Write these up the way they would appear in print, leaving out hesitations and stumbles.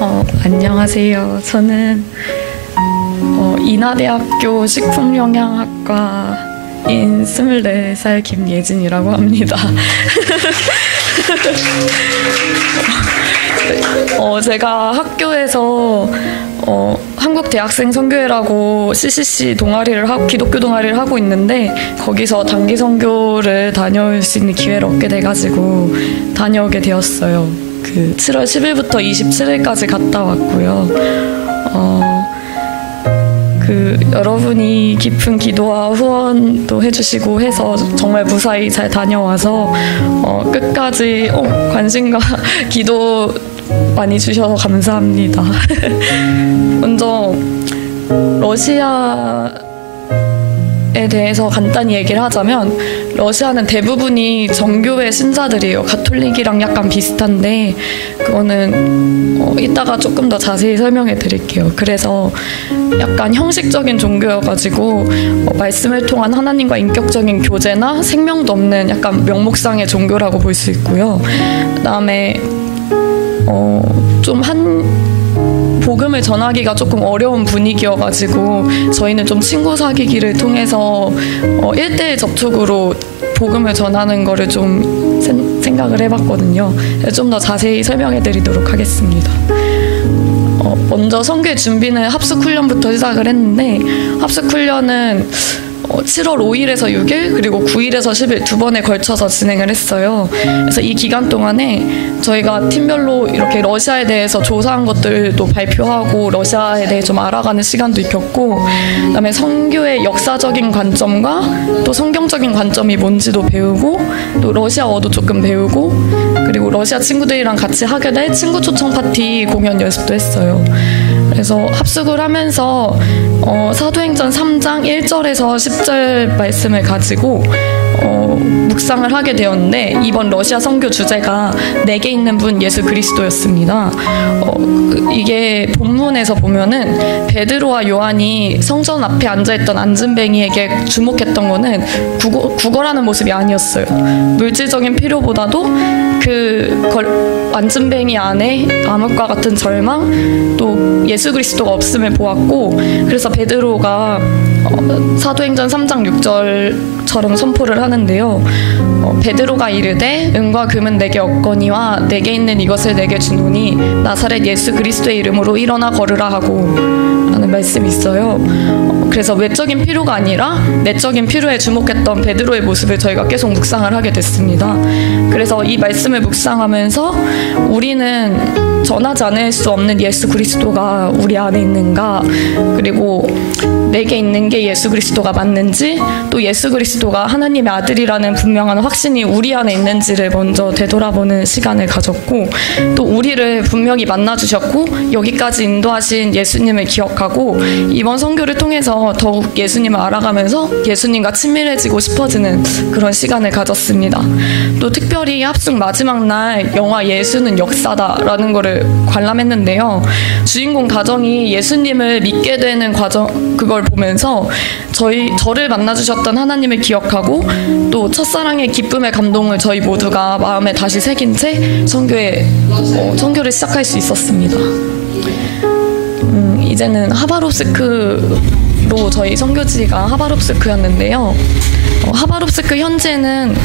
안녕하세요. 저는 인하대학교 식품영양학과인 24살 김예진이라고 합니다. 제가 학교에서 한국대학생 선교회라고 CCC 동아리를 기독교 동아리를 하고 있는데, 거기서 단기 선교를 다녀올 수 있는 기회를 얻게 돼가지고 다녀오게 되었어요. 7월 10일부터 27일까지 갔다 왔고요. 여러분이 깊은 기도와 후원도 해주시고 해서 정말 무사히 잘 다녀와서 끝까지 관심과 기도 많이 주셔서 감사합니다. 먼저 러시아에 대해서 간단히 얘기를 하자면, 러시아는 대부분이 정교회 신자들이에요. 가톨릭이랑 약간 비슷한데, 그거는 이따가 조금 더 자세히 설명해 드릴게요. 그래서 약간 형식적인 종교여가지고 말씀을 통한 하나님과 인격적인 교제나 생명도 없는 약간 명목상의 종교라고 볼 수 있고요. 그다음에 좀 복음을 전하기가 조금 어려운 분위기여가지고 저희는 좀 친구 사귀기를 통해서 1대1 접촉으로 복음을 전하는 거를 좀 생각을 해봤거든요. 좀 더 자세히 설명해 드리도록 하겠습니다. 먼저 선교의 준비는 합숙훈련부터 시작을 했는데, 합숙훈련은 7월 5일에서 6일 그리고 9일에서 10일 두 번에 걸쳐서 진행을 했어요. 그래서 이 기간 동안에 저희가 팀별로 이렇게 러시아에 대해서 조사한 것들도 발표하고 러시아에 대해 좀 알아가는 시간도 있었고, 그다음에 선교의 역사적인 관점과 또 성경적인 관점이 뭔지도 배우고, 또 러시아어도 조금 배우고, 그리고 러시아 친구들이랑 같이 하게 될 친구 초청 파티 공연 연습도 했어요. 그래서 합숙을 하면서 사도행전 3장 1절에서 10절 말씀을 가지고 묵상을 하게 되었는데, 이번 러시아 선교 주제가 내게 있는 분 예수 그리스도였습니다. 이게 본문에서 보면은 베드로와 요한이 성전 앞에 앉아있던 안진뱅이에게 주목했던 거는 구걸하는 모습이 아니었어요. 물질적인 필요보다도 안진뱅이 안에 암흑과 같은 절망, 또 예수 그리스도가 없음을 보았고, 그래서 베드로가 사도행전 3장 6절처럼 선포를 하는데요. 베드로가 이르되 은과 금은 내게 없거니와 내게 있는 이것을 내게 주노니 나사렛 예수 그리스도의 이름으로 일어나 걸으라 하고 라는 말씀이 있어요. 그래서 외적인 필요가 아니라 내적인 필요에 주목했던 베드로의 모습을 저희가 계속 묵상을 하게 됐습니다. 그래서 이 말씀을 묵상하면서 우리는 전하지 않을 수 없는 예수 그리스도가 우리 안에 있는가, 그리고 내게 있는 게 예수 그리스도가 맞는지, 또 예수 그리스도가 하나님의 아들이라는 분명한 확신이 우리 안에 있는지를 먼저 되돌아보는 시간을 가졌고, 또 우리를 분명히 만나주셨고 여기까지 인도하신 예수님을 기억하고 이번 선교를 통해서 더욱 예수님을 알아가면서 예수님과 친밀해지고 싶어지는 그런 시간을 가졌습니다. 또 특별히 합숙 마지막 날 영화 예수는 역사다라는 거를 관람했는데요. 주인공 가정이 예수님을 믿게 되는 과정, 그걸 보면서 저를 만나주셨던 하나님을 기억하고 또 첫사랑의 기쁨의 감동을 저희 모두가 마음에 다시 새긴 채 선교를 시작할 수 있었습니다. 이제는 하바롭스크로, 저희 선교지가 하바롭스크였는데요. 하바롭스크 현재는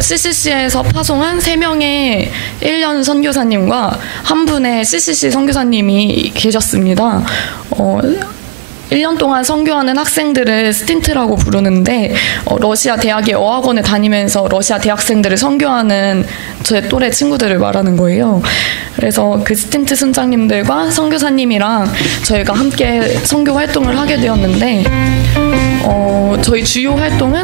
CCC에서 파송한 3명의 1년 선교사님과 한 분의 CCC 선교사님이 계셨습니다. 1년 동안 선교하는 학생들을 스틴트라고 부르는데, 러시아 대학의 어학원에 다니면서 러시아 대학생들을 선교하는 제 또래 친구들을 말하는 거예요. 그래서 그 스틴트 선장님들과 선교사님이랑 저희가 함께 선교 활동을 하게 되었는데, 저희 주요 활동은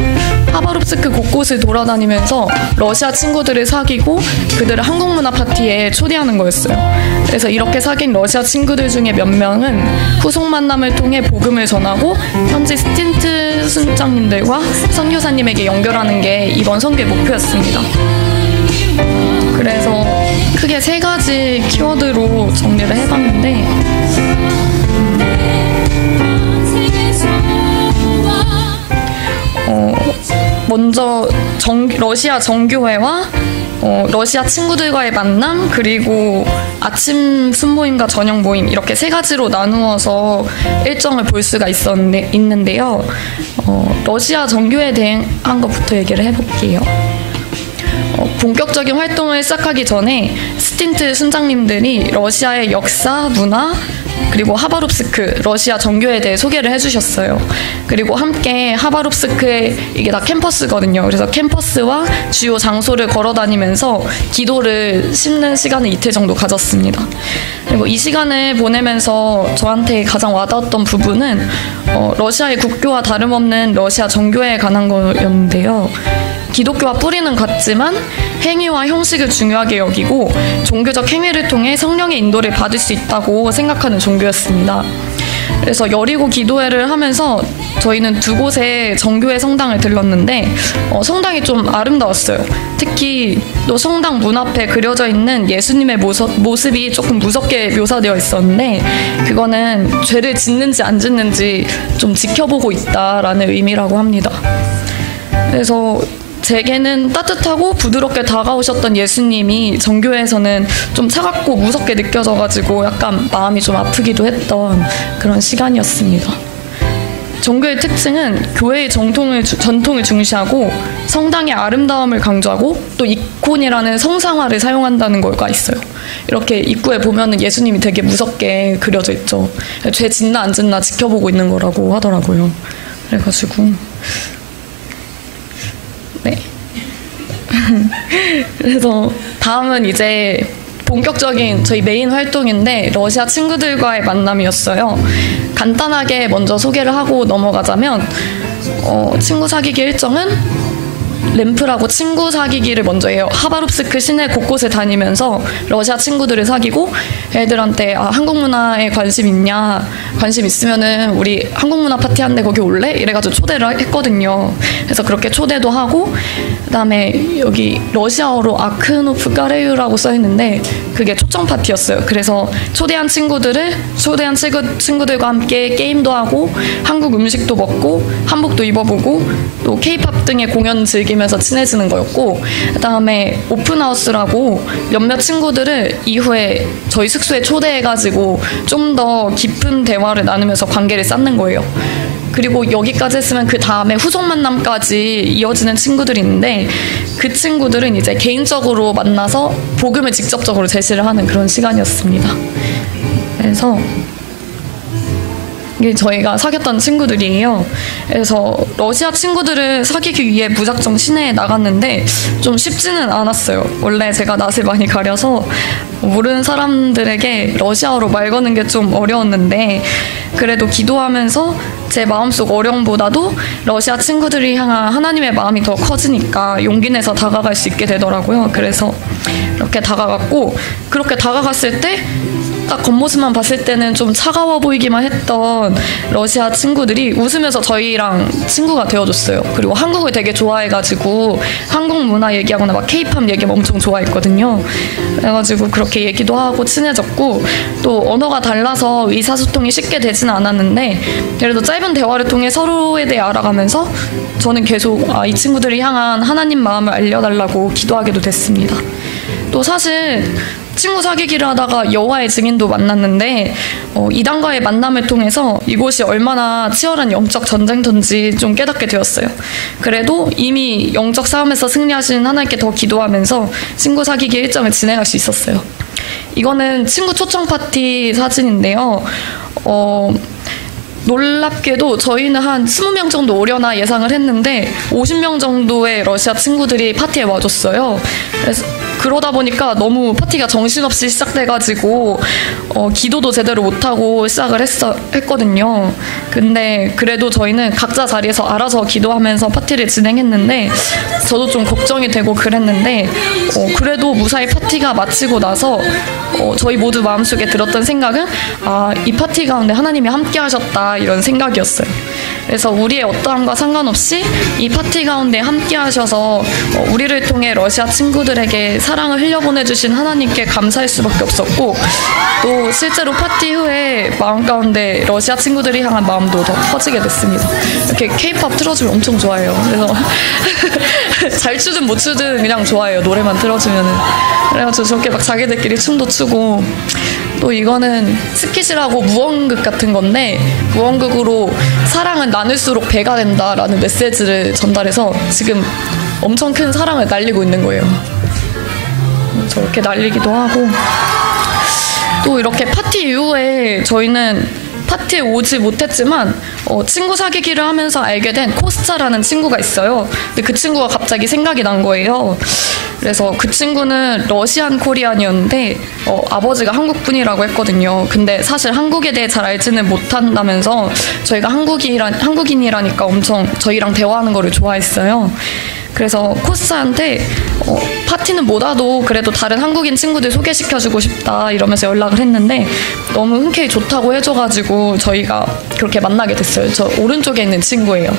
하바롭스크 곳곳을 돌아다니면서 러시아 친구들을 사귀고 그들을 한국 문화 파티에 초대하는 거였어요. 그래서 이렇게 사귄 러시아 친구들 중에 몇 명은 후속 만남을 통해 복음을 전하고 현지 스틴트 순장님들과 선교사님에게 연결하는 게 이번 선교의 목표였습니다. 그래서 크게 3가지 키워드로 정리를 해봤는데, 먼저 러시아 정교회와 러시아 친구들과의 만남, 그리고 아침 순모임과 저녁 모임, 이렇게 세 가지로 나누어서 일정을 볼 수가 있는데요. 러시아 정교회에 대한 것부터 얘기를 해볼게요. 본격적인 활동을 시작하기 전에 스틴트 순장님들이 러시아의 역사, 문화, 그리고 하바롭스크, 러시아 정교회에 대해 소개를 해주셨어요. 그리고 함께 하바롭스크에, 이게 다 캠퍼스거든요. 그래서 캠퍼스와 주요 장소를 걸어다니면서 기도를 심는 시간을 이틀 정도 가졌습니다. 그리고 이 시간을 보내면서 저한테 가장 와닿았던 부분은 러시아의 국교와 다름없는 러시아 정교회에 관한 거였는데요. 기독교와 뿌리는 같지만 행위와 형식을 중요하게 여기고 종교적 행위를 통해 성령의 인도를 받을 수 있다고 생각하는 종교였습니다. 그래서 여리고 기도회를 하면서 저희는 두 곳의 정교회 성당을 들렀는데 성당이 좀 아름다웠어요. 특히 또 성당 문 앞에 그려져 있는 예수님의 모습이 조금 무섭게 묘사되어 있었는데, 그거는 죄를 짓는지 안 짓는지 좀 지켜보고 있다라는 의미라고 합니다. 그래서 제게는 따뜻하고 부드럽게 다가오셨던 예수님이 정교회에서는 좀 차갑고 무섭게 느껴져가지고 약간 마음이 좀 아프기도 했던 그런 시간이었습니다. 정교의 특징은 교회의 전통을 중시하고 성당의 아름다움을 강조하고 또 이콘이라는 성상화를 사용한다는 거가 있어요. 이렇게 입구에 보면은 예수님이 되게 무섭게 그려져 있죠. 죄 짓나 안 짓나 지켜보고 있는 거라고 하더라고요. 그래가지고 네. 그래서 다음은 이제 본격적인 저희 메인 활동인데 러시아 친구들과의 만남이었어요. 간단하게 먼저 소개를 하고 넘어가자면 친구 사귀기 일정은 램프라고 친구 사귀기를 먼저 해요. 하바롭스크 시내 곳곳에 다니면서 러시아 친구들을 사귀고 애들한테 한국 문화에 관심 있냐, 관심 있으면은 우리 한국 문화 파티 한대 거기 올래? 이래가지고 초대를 했거든요. 그래서 그렇게 초대도 하고, 그다음에 여기 러시아어로 아크노프 까레유라고 써있는데 그게 초청 파티였어요. 그래서 초대한 친구들과 함께 게임도 하고 한국 음식도 먹고 한복도 입어보고 또 케이팝 등의 공연 즐기면서 친해지는 거였고, 그다음에 오픈하우스라고 몇몇 친구들을 이후에 저희 숙소에 초대해가지고 좀 더 깊은 대화를 나누면서 관계를 쌓는 거예요. 그리고 여기까지 했으면 그 다음에 후속 만남까지 이어지는 친구들이 있는데, 그 친구들은 이제 개인적으로 만나서 복음을 직접적으로 제시를 하는 그런 시간이었습니다. 그래서 이게 저희가 사귀었던 친구들이에요. 그래서 러시아 친구들을 사귀기 위해 무작정 시내에 나갔는데 좀 쉽지는 않았어요. 원래 제가 낯을 많이 가려서 모르는 사람들에게 러시아어로 말 거는 게 좀 어려웠는데, 그래도 기도하면서 제 마음속 어려움보다도 러시아 친구들이 향한 하나님의 마음이 더 커지니까 용기 내서 다가갈 수 있게 되더라고요. 그래서 이렇게 다가갔고, 그렇게 다가갔을 때 딱 겉모습만 봤을 때는 좀 차가워 보이기만 했던 러시아 친구들이 웃으면서 저희랑 친구가 되어줬어요. 그리고 한국을 되게 좋아해가지고 한국 문화 얘기하거나 막 케이팝 얘기하면 엄청 좋아했거든요. 그래가지고 그렇게 얘기도 하고 친해졌고, 또 언어가 달라서 의사소통이 쉽게 되지는 않았는데 그래도 짧은 대화를 통해 서로에 대해 알아가면서 저는 계속 이 친구들이 향한 하나님 마음을 알려달라고 기도하게도 됐습니다. 또 사실 친구 사귀기를 하다가 여호와의 증인도 만났는데 이단과의 만남을 통해서 이곳이 얼마나 치열한 영적 전쟁터인지 좀 깨닫게 되었어요. 그래도 이미 영적 싸움에서 승리하신 하나님께 더 기도하면서 친구 사귀기 일정을 진행할 수 있었어요. 이거는 친구 초청 파티 사진인데요. 놀랍게도 저희는 한 20명 정도 오려나 예상을 했는데 50명 정도의 러시아 친구들이 파티에 와줬어요. 그래서 그러다 보니까 너무 파티가 정신없이 시작돼가지고 기도도 제대로 못하고 시작을 했거든요. 근데 그래도 저희는 각자 자리에서 알아서 기도하면서 파티를 진행했는데 저도 좀 걱정이 되고 그랬는데 그래도 무사히 파티가 마치고 나서 저희 모두 마음속에 들었던 생각은 이 파티 가운데 하나님이 함께 하셨다, 이런 생각이었어요. 그래서 우리의 어떠함과 상관없이 이 파티 가운데 함께 하셔서 우리를 통해 러시아 친구들에게 사랑을 흘려보내주신 하나님께 감사할 수밖에 없었고, 또 실제로 파티 후에 마음 가운데 러시아 친구들이 향한 마음도 더 커지게 됐습니다. 이렇게 K-pop 틀어주면 엄청 좋아해요. 그래서 잘 추든 못 추든 그냥 좋아해요. 노래만 틀어주면은. 그래가지고 저렇게 막 자기들끼리 춤도 추고, 또 이거는 스킷이라고 무언극 같은 건데, 무언극으로 사랑은 나눌수록 배가 된다라는 메시지를 전달해서 지금 엄청 큰 사랑을 날리고 있는 거예요. 저렇게 날리기도 하고, 또 이렇게 파티 이후에 저희는 파티에 오지 못했지만 친구 사귀기를 하면서 알게 된 코스차라는 친구가 있어요. 근데 그 친구가 갑자기 생각이 난 거예요. 그래서 그 친구는 러시안 코리안이었는데 아버지가 한국 분이라고 했거든요. 근데 사실 한국에 대해 잘 알지는 못한다면서 저희가 한국인이라니까 엄청 저희랑 대화하는 거를 좋아했어요. 그래서 코스한테 파티는 못 와도 그래도 다른 한국인 친구들 소개시켜주고 싶다 이러면서 연락을 했는데, 너무 흔쾌히 좋다고 해줘가지고 저희가 그렇게 만나게 됐어요. 저 오른쪽에 있는 친구예요.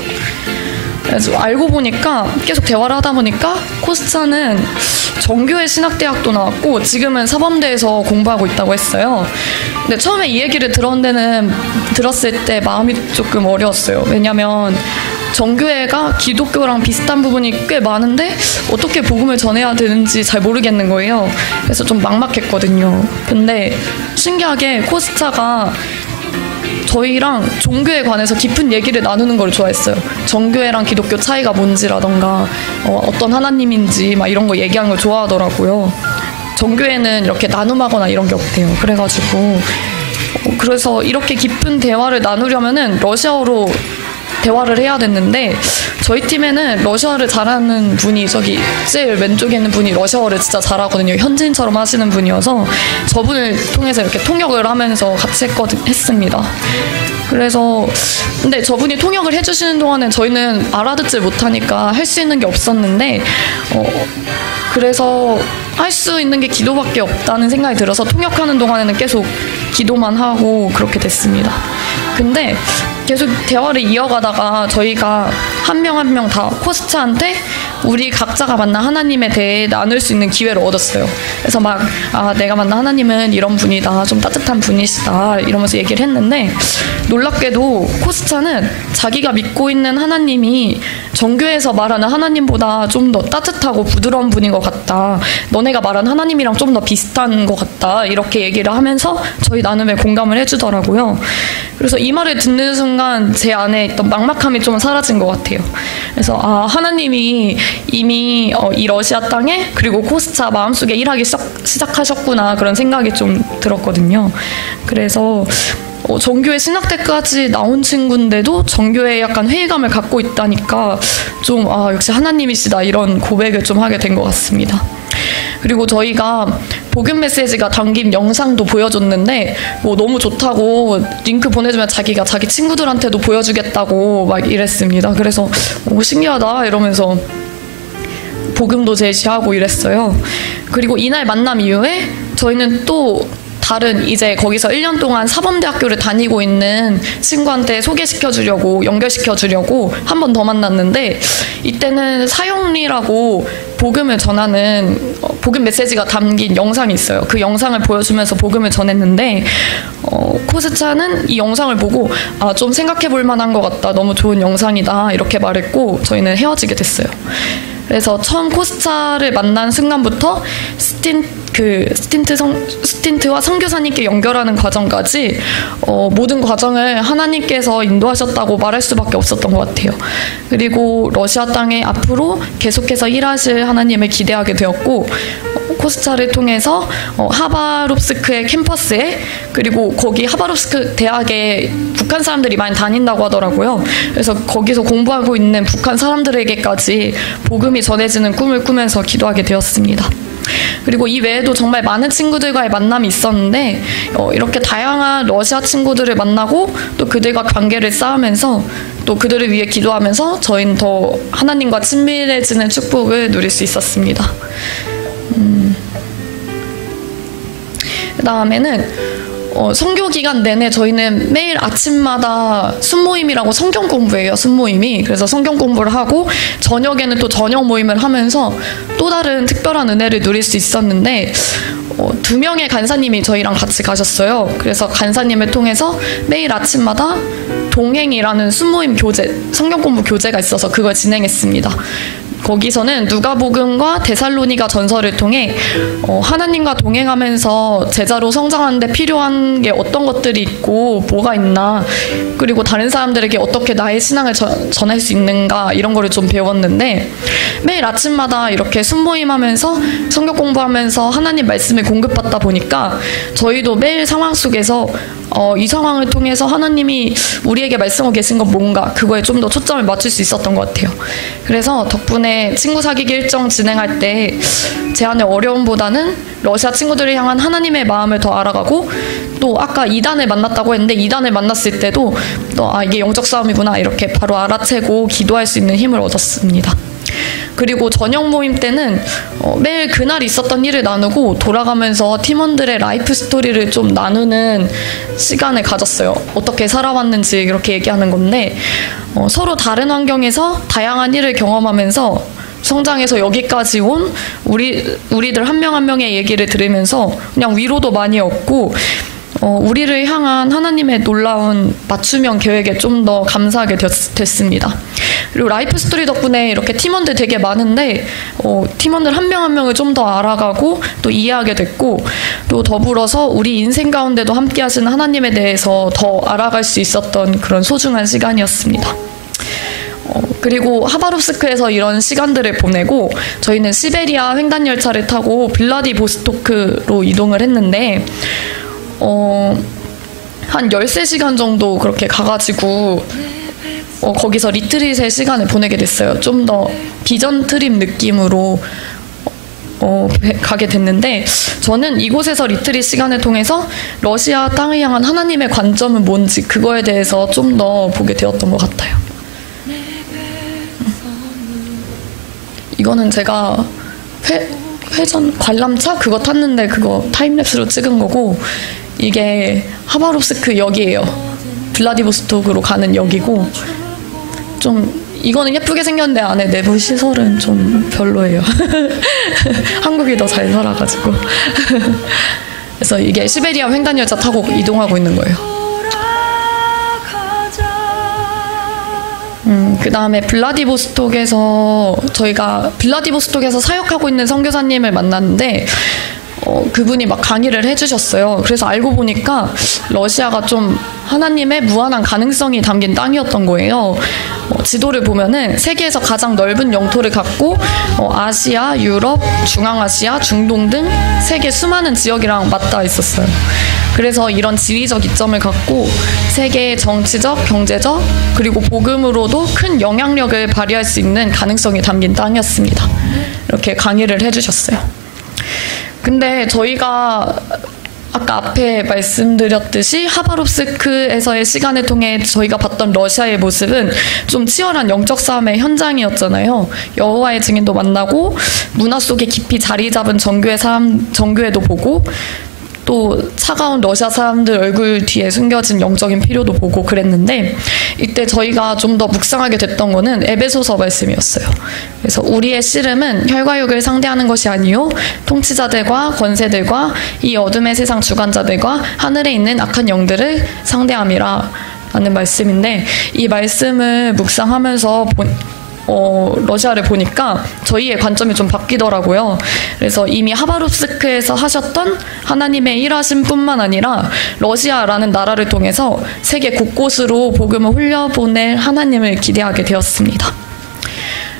그래서 알고 보니까 계속 대화를 하다 보니까 코스차는 정교회 신학대학도 나왔고 지금은 사범대에서 공부하고 있다고 했어요. 근데 처음에 이 얘기를 들었을 때 마음이 조금 어려웠어요. 왜냐면 정교회가 기독교랑 비슷한 부분이 꽤 많은데 어떻게 복음을 전해야 되는지 잘 모르겠는 거예요. 그래서 좀 막막했거든요. 근데 신기하게 코스차가 저희랑 종교에 관해서 깊은 얘기를 나누는 걸 좋아했어요. 정교회랑 기독교 차이가 뭔지라던가 어떤 하나님인지 막 이런 거 얘기하는 걸 좋아하더라고요. 정교회는 이렇게 나눔하거나 이런 게 없대요. 그래서 이렇게 깊은 대화를 나누려면은 러시아어로 대화를 해야 됐는데, 저희 팀에는 러시아를 잘하는 분이 저기 제일 왼쪽에 있는 분이 러시아어를 진짜 잘하거든요. 현지인처럼 하시는 분이어서 저분을 통해서 이렇게 통역을 하면서 같이 했습니다. 그래서 근데 저분이 통역을 해주시는 동안은 저희는 알아듣지 못하니까 할 수 있는 게 없었는데, 그래서 할 수 있는 게 기도밖에 없다는 생각이 들어서 통역하는 동안에는 계속 기도만 하고 그렇게 됐습니다. 근데 계속 대화를 이어가다가 저희가 한 명 한 명 다 코스차한테 우리 각자가 만난 하나님에 대해 나눌 수 있는 기회를 얻었어요. 그래서 막 내가 만난 하나님은 이런 분이다, 좀 따뜻한 분이시다 이러면서 얘기를 했는데, 놀랍게도 코스차는 자기가 믿고 있는 하나님이 정교에서 말하는 하나님보다 좀 더 따뜻하고 부드러운 분인 것 같다, 너네가 말한 하나님이랑 좀 더 비슷한 것 같다, 이렇게 얘기를 하면서 저희 나눔에 공감을 해주더라고요. 그래서 이 말을 듣는 순간 제 안에 있던 막막함이 좀 사라진 것 같아요. 그래서 하나님이 이미 이 러시아 땅에 그리고 코스차 마음속에 일하기 시작하셨구나, 그런 생각이 좀 들었거든요. 그래서 정교회 신학대까지 나온 친구인데도 정교회에 약간 회의감을 갖고 있다니까 좀 역시 하나님이시다, 이런 고백을 좀 하게 된 것 같습니다. 그리고 저희가 복음 메시지가 담긴 영상도 보여줬는데 너무 좋다고 링크 보내주면 자기가 자기 친구들한테도 보여주겠다고 막 이랬습니다. 그래서 신기하다 이러면서 복음도 제시하고 이랬어요. 그리고 이날 만남 이후에 저희는 또 다른 이제 거기서 1년 동안 사범대학교를 다니고 있는 친구한테 소개시켜주려고, 연결시켜주려고 한 번 더 만났는데, 이때는 사형리라고 복음을 전하는 복음 메시지가 담긴 영상이 있어요. 그 영상을 보여주면서 복음을 전했는데 코스차는 이 영상을 보고 좀 생각해볼 만한 것 같다, 너무 좋은 영상이다 이렇게 말했고 저희는 헤어지게 됐어요. 그래서 처음 코스차를 만난 순간부터 스틴트와 선교사님께 연결하는 과정까지 모든 과정을 하나님께서 인도하셨다고 말할 수밖에 없었던 것 같아요. 그리고 러시아 땅에 앞으로 계속해서 일하실 하나님을 기대하게 되었고, 코스차를 통해서 하바롭스크의 캠퍼스에, 그리고 거기 하바롭스크 대학에 북한 사람들이 많이 다닌다고 하더라고요. 그래서 거기서 공부하고 있는 북한 사람들에게까지 복음이 전해지는 꿈을 꾸면서 기도하게 되었습니다. 그리고 이 외에도 정말 많은 친구들과의 만남이 있었는데 이렇게 다양한 러시아 친구들을 만나고 또 그들과 관계를 쌓으면서 또 그들을 위해 기도하면서 저희는 더 하나님과 친밀해지는 축복을 누릴 수 있었습니다. 그 다음에는 선교 기간 내내 저희는 매일 아침마다 순모임이라고 성경 공부예요. 순모임이. 그래서 성경 공부를 하고 저녁에는 또 저녁 모임을 하면서 또 다른 특별한 은혜를 누릴 수 있었는데 2명의 간사님이 저희랑 같이 가셨어요. 그래서 간사님을 통해서 매일 아침마다 동행이라는 순모임 교재, 성경 공부 교재가 있어서 그걸 진행했습니다. 거기서는 누가복음과 데살로니가 전서를 통해 하나님과 동행하면서 제자로 성장하는데 필요한 게 어떤 것들이 있고 뭐가 있나, 그리고 다른 사람들에게 어떻게 나의 신앙을 전할 수 있는가, 이런 거를 좀 배웠는데, 매일 아침마다 이렇게 순모임하면서 성경 공부하면서 하나님 말씀을 공급받다 보니까 저희도 매일 상황 속에서 이 상황을 통해서 하나님이 우리에게 말씀하고 계신 건 뭔가, 그거에 좀 더 초점을 맞출 수 있었던 것 같아요. 그래서 덕분에 친구 사귀기 일정 진행할 때 제안의 어려움보다는 러시아 친구들을 향한 하나님의 마음을 더 알아가고, 또 아까 2단을 만났다고 했는데 2단을 만났을 때도 이게 영적 싸움이구나 이렇게 바로 알아채고 기도할 수 있는 힘을 얻었습니다. 그리고 저녁 모임 때는 매일 그날 있었던 일을 나누고 돌아가면서 팀원들의 라이프 스토리를 좀 나누는 시간을 가졌어요. 어떻게 살아왔는지 이렇게 얘기하는 건데, 서로 다른 환경에서 다양한 일을 경험하면서 성장해서 여기까지 온 우리들 한 명 한 명의 얘기를 들으면서 그냥 위로도 많이 얻고, 우리를 향한 하나님의 놀라운 맞춤형 계획에 좀 더 감사하게 됐습니다. 그리고 라이프 스토리 덕분에 이렇게 팀원들 되게 많은데 팀원들 한 명 한 명을 좀 더 알아가고 또 이해하게 됐고, 또 더불어서 우리 인생 가운데도 함께 하시는 하나님에 대해서 더 알아갈 수 있었던 그런 소중한 시간이었습니다. 그리고 하바롭스크에서 이런 시간들을 보내고 저희는 시베리아 횡단 열차를 타고 블라디보스토크로 이동을 했는데 한 13시간 정도 그렇게 가가지고 거기서 리트릿의 시간을 보내게 됐어요. 좀 더 비전 트립 느낌으로 가게 됐는데, 저는 이곳에서 리트릿 시간을 통해서 러시아 땅을 향한 하나님의 관점은 뭔지 그거에 대해서 좀 더 보게 되었던 것 같아요. 이거는 제가 회전 관람차 그거 탔는데 그거 타임랩스로 찍은 거고, 이게 하바롭스크 역이에요. 블라디보스톡으로 가는 역이고, 좀 이거는 예쁘게 생겼는데 안에 내부 시설은 좀 별로예요. 한국이 더 잘 살아가지고. 그래서 이게 시베리아 횡단열차 타고 이동하고 있는 거예요. 그 다음에 저희가 블라디보스톡에서 사역하고 있는 선교사님을 만났는데 그분이 막 강의를 해주셨어요. 그래서 알고 보니까 러시아가 좀 하나님의 무한한 가능성이 담긴 땅이었던 거예요. 지도를 보면은 세계에서 가장 넓은 영토를 갖고 아시아, 유럽, 중앙아시아, 중동 등 세계 수많은 지역이랑 맞닿아 있었어요. 그래서 이런 지리적 이점을 갖고 세계의 정치적, 경제적, 그리고 복음으로도 큰 영향력을 발휘할 수 있는 가능성이 담긴 땅이었습니다. 이렇게 강의를 해주셨어요. 근데 저희가 아까 앞에 말씀드렸듯이 하바롭스크에서의 시간을 통해 저희가 봤던 러시아의 모습은 좀 치열한 영적 싸움의 현장이었잖아요. 여호와의 증인도 만나고 문화 속에 깊이 자리 잡은 정교회도 보고, 또 차가운 러시아 사람들 얼굴 뒤에 숨겨진 영적인 필요도 보고 그랬는데, 이때 저희가 좀 더 묵상하게 됐던 거는 에베소서 말씀이었어요. 그래서 우리의 씨름은 혈과 육을 상대하는 것이 아니요 통치자들과 권세들과 이 어둠의 세상 주관자들과 하늘에 있는 악한 영들을 상대함이라 라는 말씀인데, 이 말씀을 묵상하면서 러시아를 보니까 저희의 관점이 좀 바뀌더라고요. 그래서 이미 하바롭스크에서 하셨던 하나님의 일하심 뿐만 아니라 러시아라는 나라를 통해서 세계 곳곳으로 복음을 흘려보낼 하나님을 기대하게 되었습니다.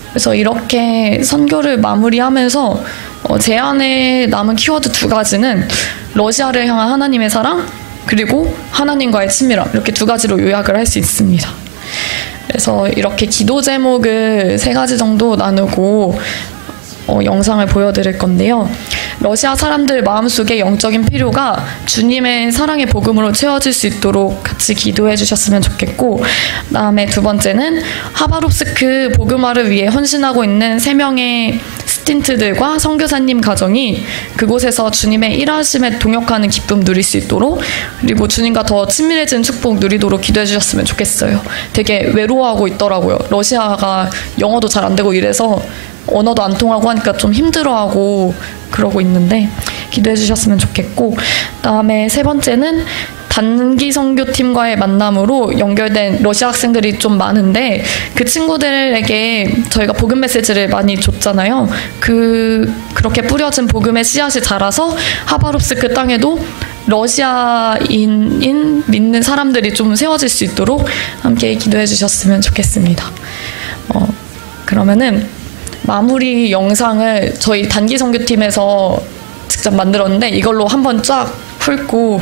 그래서 이렇게 선교를 마무리하면서 제 안에 남은 키워드 2가지는 러시아를 향한 하나님의 사랑, 그리고 하나님과의 친밀함, 이렇게 2가지로 요약을 할 수 있습니다. 그래서 이렇게 기도 제목을 3가지 정도 나누고 영상을 보여드릴 건데요. 러시아 사람들 마음속에 영적인 필요가 주님의 사랑의 복음으로 채워질 수 있도록 같이 기도해 주셨으면 좋겠고, 그다음에 2번째는 하바롭스크 복음화를 위해 헌신하고 있는 3명의 스틴트들과 선교사님 가정이 그곳에서 주님의 일하심에 동역하는 기쁨 누릴 수 있도록, 그리고 주님과 더 친밀해진 축복 누리도록 기도해 주셨으면 좋겠어요. 되게 외로워하고 있더라고요. 러시아가 영어도 잘 안 되고 이래서 언어도 안 통하고 하니까 좀 힘들어하고 그러고 있는데 기도해 주셨으면 좋겠고, 그다음에 세 번째는 단기 선교팀과의 만남으로 연결된 러시아 학생들이 좀 많은데 그 친구들에게 저희가 복음 메시지를 많이 줬잖아요. 그렇게 뿌려진 복음의 씨앗이 자라서 하바롭스크 땅에도 러시아인인 믿는 사람들이 좀 세워질 수 있도록 함께 기도해 주셨으면 좋겠습니다. 그러면은 마무리 영상을 저희 단기 선교팀에서 직접 만들었는데 이걸로 한번 쫙 훑고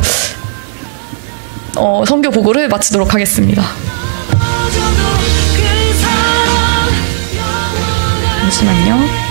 선교 보고를 마치도록 하겠습니다. 잠시만요.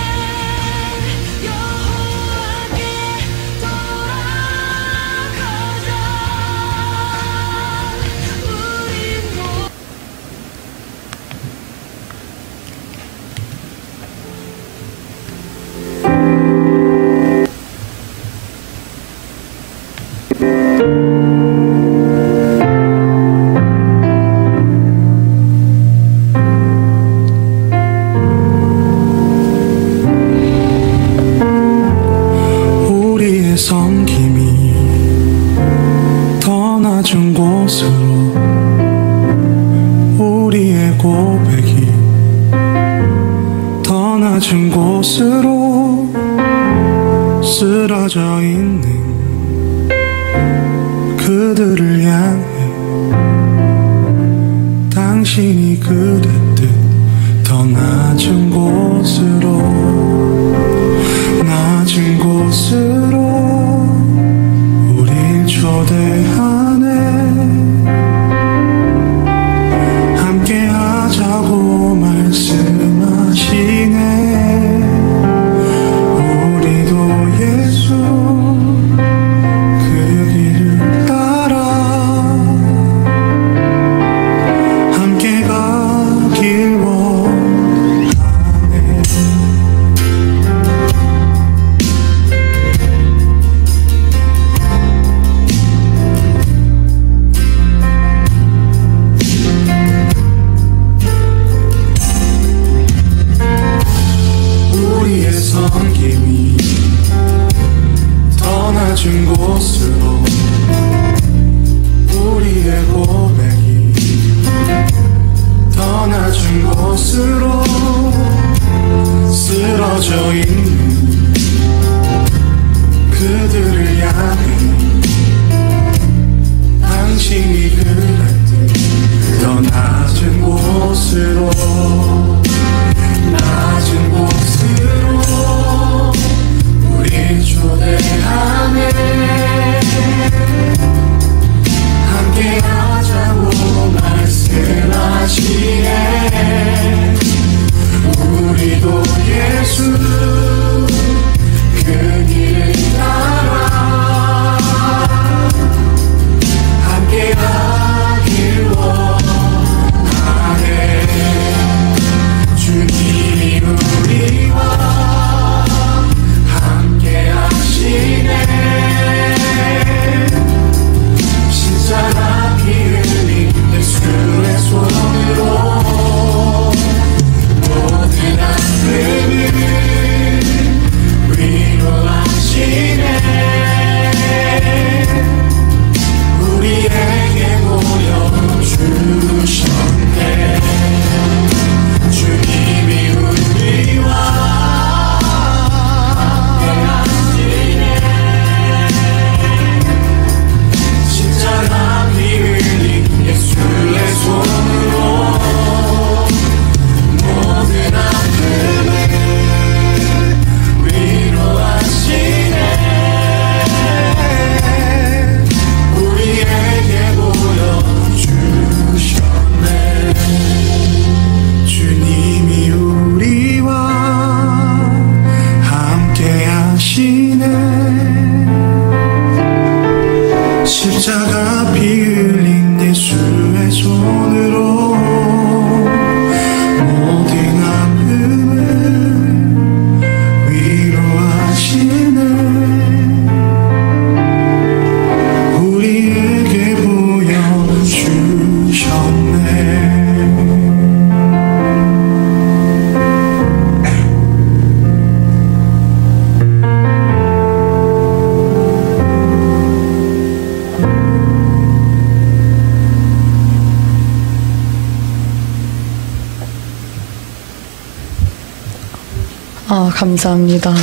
감사합니다.